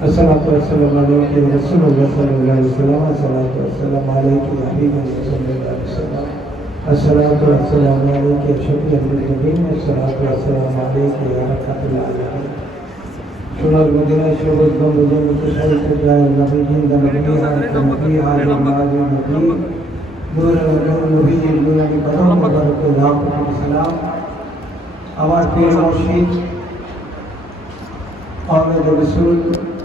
السلام علیکم السلام حامد رسول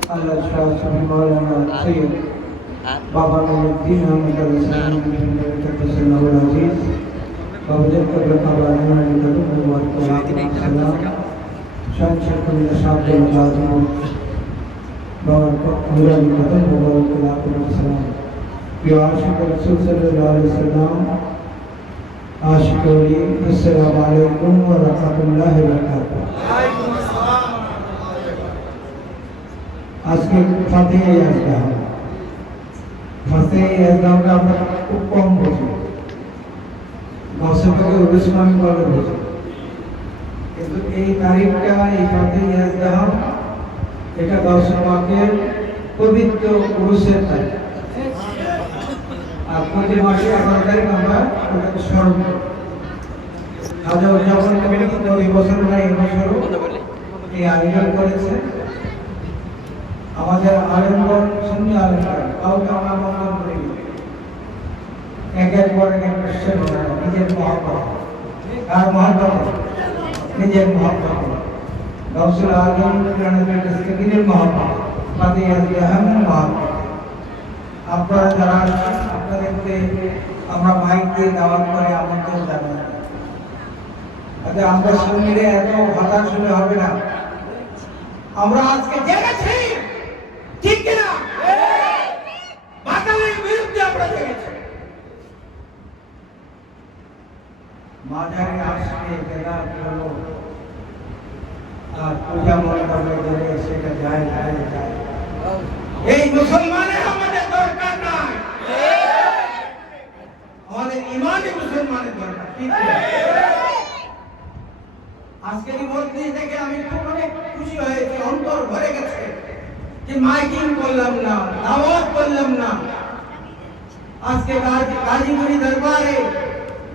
اللہ شاہ صبح مولانا سید بابا نور الدین حامد الحسین صلی اللہ عزیز بابجر کا بتا بارے میں شاہ شیخ صاحب کے ملازم میرا مدد مبارک اللہ السلام۔ یہ عاشق رسول صلی اللہ علیہ وسلم، عاشق السلام علیکم ورحمۃ اللہ وبرکاتہ۔ আজকে ফাতে আসলামটা আমরা খুব কম বুঝি গসবাকে উদ্দেশ্যমানি বলে বুঝি কিন্তু এই তারিখটা, এই ফাতে এটা গসবাকের পবিত্র পুরুষের তারিখ। আর প্রতি মাসে তারিখ আমরা ওটাকে স্মরণ করি। খাজা উদযাপন কমিটি কিন্তু ওই বছর এই বছরও এই আয়োজন করেছে। আমাদের আলেমগণ সুন্নি আলেমগণ কাউকে আমরা মন্ডন করি এক এক পর এক কোশ্চেন নিজের মহাপত কার মহাপত নিজের মহাপত গৌসুল আজম নিজের মহাপত পাতে আজকে আহমেদ মহাপত আপনারা যারা আছেন, আপনাদেরকে আমরা মাইক দিয়ে দাওয়াত করে আমন্ত্রণ জানাই। আচ্ছা আমরা সুন্নিরে এত হতাশ হলে হবে না। আমরা আজকে জেগেছি ঠিক কিনা বাঙালির বিরুদ্ধে আমরা জেগেছি মাঝারে আসলে গেলা হলো। আর পূজা মণ্ডপে গেলে সেটা যায় যায় এই মুসলমানের আমাদের দরকার নাই। আমাদের ইমানই মুসলমানের দরকার আজকের এই থেকে আমি খুব অনেক খুশি হয়েছি, অন্তর ভরে গেছে যে মাইকিং করলাম না, দাওয়াত করলাম না। আজকে গাজী- গাজীপুরি দরবারে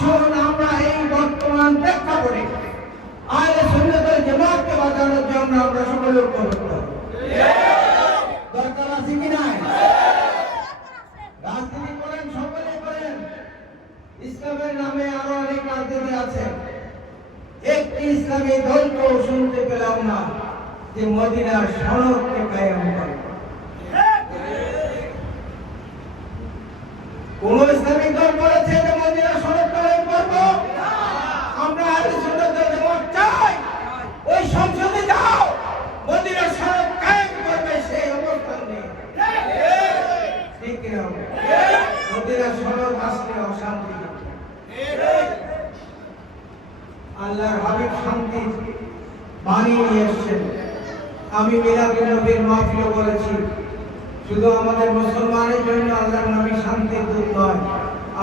আসুন আমরা এই বর্তমান প্রেক্ষাপটে। সুন্নাত ওয়াল জামাতকে বাঁচানোর জন্য আমরা সকলে ঐক্যবদ্ধ। দরকার আছে কি নাই? রাজনীতি করেন সকলে করেন। ইসলামের নামে আরও অনেক রাজনীতি আছে। একটি ইসলামী দলকেও শুনতে পেলাম না যে মদিনার সনদকে কায়েম করে। কোন ইসলামী দল বলেছে যে মদিনার সনদ কায়েম করব আমরা আহলে সুন্নাত ওয়াল জামাত চাই ওই সংসদে যাও মদিনার সনদ কায়েম করবে সেই অবস্থান নেই ঠিক কিনা মদিনার সনদ আসলে অশান্তি। আল্লাহর হাবিব শান্তি আমি মিলাদুল নবীর মাহফিলে বলেছি, শুধু আমাদের মুসলমানের জন্য আল্লাহর নবী শান্তির দূত নয়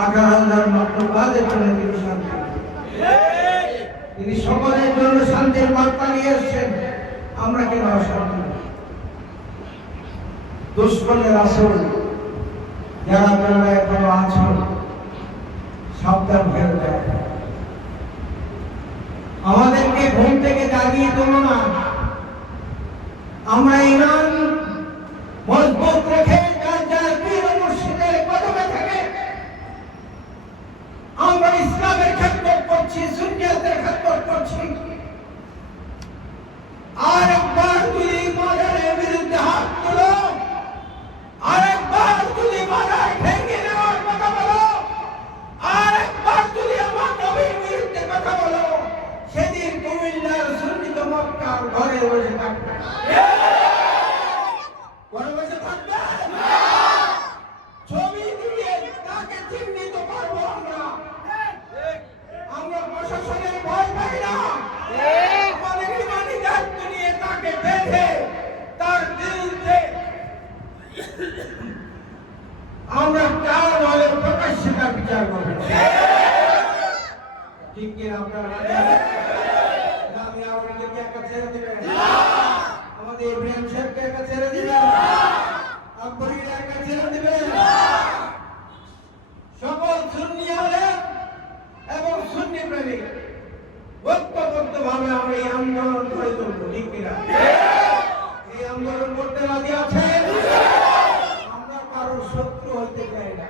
আঠারো হাজার মাত্রবাদের জন্য তিনি শান্তি। তিনি সকলের জন্য শান্তির বার্তা নিয়ে এসছেন, আমরা কেন অশান্তি? দুশ্মনের আসল যারা তোমরা এখনও আছো, সাবধান হয়ে যায় আমাদেরকে ঘুম থেকে জাগিয়ে তোলো না। আমরা ইমান মজবুত সুন্নিত মক্কার ঘরে বসে থাকবে ঘরে বসে থাকবে ছবি দিয়ে তাকে চিহ্নিত করব আমরা আমরা প্রশাসনের ভয় পাই না আমাদের ইমানি দায়িত্ব নিয়ে তাকে বেঁধে তার বিরুদ্ধে আমরা চার হলে প্রকাশ্যে তার বিচার করব ঠিক কি না আপনারা রাজি আছেন? না, আমি আপনাদেরকে একা ছেড়ে দিবেন আমাদের ইব্রাহিম সাহেবকে একা ছেড়ে দিবেন আকবরীর একা ছেড়ে দিবেন সকল সুন্নি আলেম এবং সুন্নি প্রেমিক ঐক্যবদ্ধ ভাবে আমরা এই আন্দোলন করে তুলবো, ঠিক কিনা? এই আন্দোলন করতে রাজি আছেন আমরা কারোর শত্রু হইতে চাই না।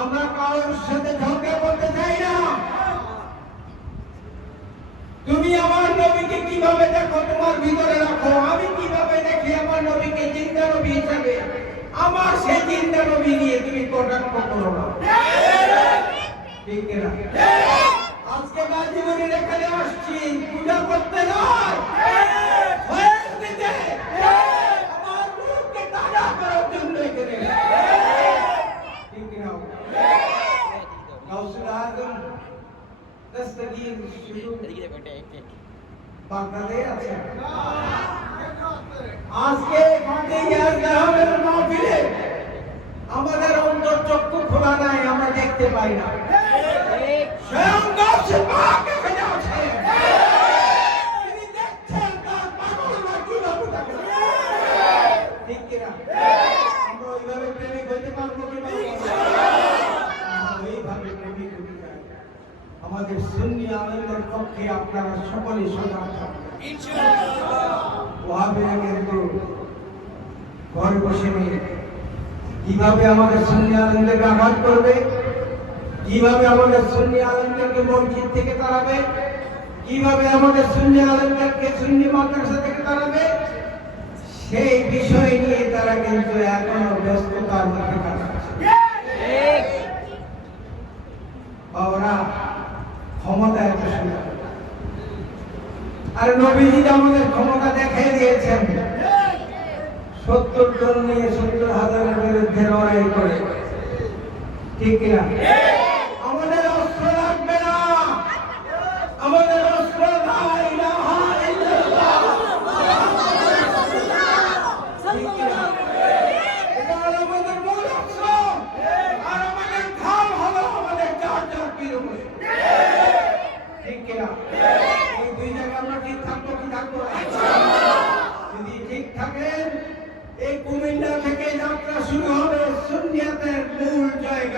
আমরা কারোর সাথে ঝগড়া করতে চাই না। তুমি আমার নবীকে কীভাবে দেখো? তোমার ভিতরে রাখো। আমি কীভাবে দেখি? আমার নবীকে চিন্তা নবী হিসাবে। আমার সেই চিন্তা নবী নিয়ে তুমি কটাক্ষ করো না। ঠিক না আজকে গাজীপুরের এখানে আসছি পূজা করতে নয় ভয়েস দিতে আমার রূপকে তাজা করার জন্য এখানে ঠিক না গাউসুল আজম দস্তগীর শুধু বাগদাদে আছে আজকে মাঠে ইয়াজগাহের মাহফিলে আমাদের অন্তর চক্ষু খোলা নাই আমরা দেখতে পাই না স্বয়ং গাউসুল পাক এখানে আছে তিনি দেখছেন তার পাগলরা কীভাবে থাকে ঠিক কিনা আমরা ওইভাবে প্রেমিক হইতে পারব কি পারব না? আমরা ওইভাবে প্রেমিক হতে চাই। আমাদের সুন্নি আলেমদের পক্ষে আপনারা সকলেই সজাগ থাকবেন ওয়াহাবিরা কিন্তু ঘরে বসে নিয়ে কীভাবে আমাদের সুন্নি আলেমদেরকে আঘাত করবে? কীভাবে আমাদের সুন্নি আলেমদেরকে মসজিদ থেকে তাড়াবে? কীভাবে আমাদের সুন্নি আলেমদেরকে সুন্নি মাদ্রাসা থেকে তাড়াবে? সেই বিষয় নিয়ে তারা কিন্তু এখনও ব্যস্ততার মধ্যে ওরা ক্ষমতা এত সুন্দর আর নবীজি আমাদের ক্ষমতা দেখাই দিয়েছেন সত্তর জন নিয়ে সত্তর হাজারের বিরুদ্ধে লড়াই করে। ঠিক কিনা আমাদের অস্ত্র লাগবে না আমাদের অস্ত্র লা ইলাহা ইল্লাল্লাহ। ঠিক কিনা? এটা হলো আমাদের মূল অস্ত্র। আর আমাদের ঢাল হলো আমাদের যার যার পীর মুর্শিদ। ঠিক কিনা? এই দুই জায়গায় আমরা ঠিক থাকব কি থাকব না? যদি ঠিক থাকেন এই কুমিল্লা থেকে যাত্রা শুরু হবে সুন্নিয়াতের মূল জায়গায় যাত্রা আগেও ছিল বর্তমানে আছে ভবিষ্যতে আরও বেগবান হবে ঠিক কিনা ইনশাআল্লাহ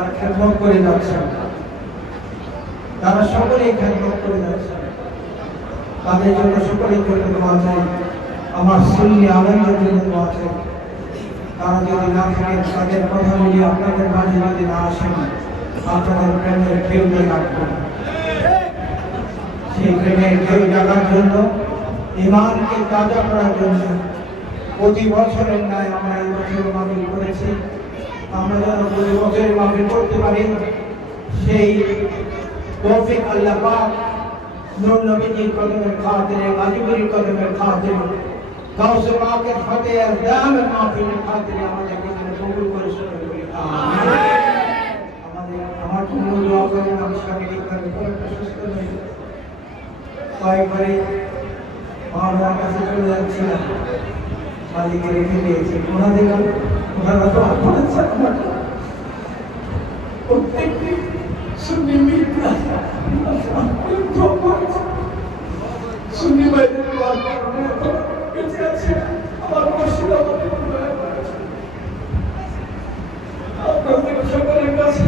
তারা খেদমত করে যাচ্ছেন তারা সকলেই খেদমত করে যাচ্ছেন তাদের জন্য সকলেই দোয়া চাই। আমার সুন্নি আনন্দের জন্য চাই। তারা যদি না থাকেন, তাদের কথা মিলিয়ে আপনাদের মাঝে যদি না আসেন আপনাদের প্রেমের কেউকে রাখবেন সেই প্রেমের কেউ জাগার জন্য, ইমানকে তাজা করার জন্য প্রতি বছরের ন্যায় আমরা এই বছর মাফিল করেছি। আমরা যেন প্রতি বছরের মাফিল করতে পারি সেই তৌফিক আল্লাহ পাক নূর নবীজির কদমের খাতিরে গাজীপুরের কদমের খাতিরে গাউসে পাকের ফতে আর দামের মাহফিলের খাতিরে আমাদেরকে যেন কবুল করে শুনে বলি আমিন আমাদের আমার জন্য দোয়া করেন আমি শারীরিকভাবে খুব একটা সুস্থ নই কয়েকবারে মামার কাছে চলে যাচ্ছিলাম মালিকে রেখে দিয়েছে। ওনাদের ওনারা তো আপনার আছে। আমার মসজিদ আমাদের দয়া আপনাদের সকলের কাছে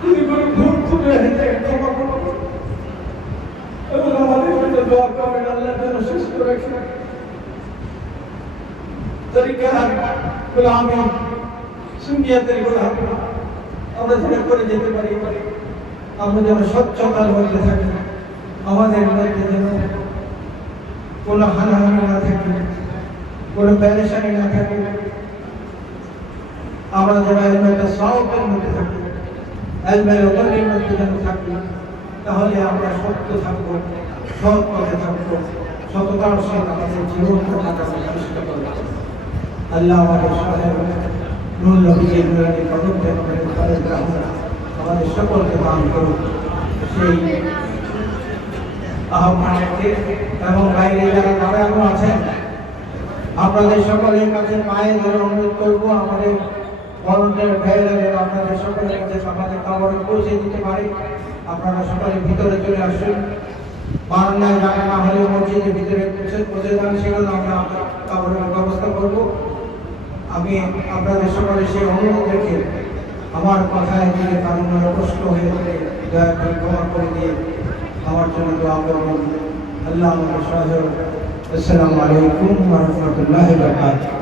যদি কোনো ভুল খুঁজে হয়ে যায়, ক্ষমা করুন। রাখি। তরিকার গোলামি সুনিয়াতের গোলামি। আমরা যেন করে যেতে পারি, আমরা যেন স্বচ্ছতার মধ্যে থাকি, আমাদের মধ্যে যেন কোনো হানাহানি না থাকে, কোনো প্যারেশানি না থাকে। আমরা যেন এলমেটা সবের মধ্যে থাকি, এলমের ওপরের মধ্যে যেন থাকি, তাহলে আমরা সত্য থাকব, সৎ পথে থাকব। সততার সঙ্গে আমাদের চেষ্টা করব আল্লাহ আমাদের সহায় নুন নবীজির নুরানি পদক্ষেপ করে তাদের গ্রাহক আমাদের সকলকে দান করুন। সেই আহ্বানকে এবং বাইরে যারা দাঁড়ানো আছেন, আপনাদের সকলের কাছে পায়ে ধরে অনুরোধ করব, আমাদের ভলন্টিয়ার ভাইয়েরা যেন আপনাদের সকলের কাছে আমাদের খাবার পৌঁছে দিতে পারে। আপনারা সকলে ভিতরে চলে আসুন। বারান্দায় জায়গা না হলে মসজিদের ভিতরে পৌঁছে যান সেখানে আমরা খাবারের ব্যবস্থা করব। আমি আপনাদের সকলে সেই অনুরোধ রেখে আমার কথায় যদি কারণ কষ্ট হয়ে থাকে দয়া করে ক্ষমা করে দিয়ে আমার জন্য দোয়া করবেন। আল্লাহ আমাকে সহযোগ আসসালামু আলাইকুম ওয়া রাহমাতুল্লাহি ওয়া বারাকাতুহু।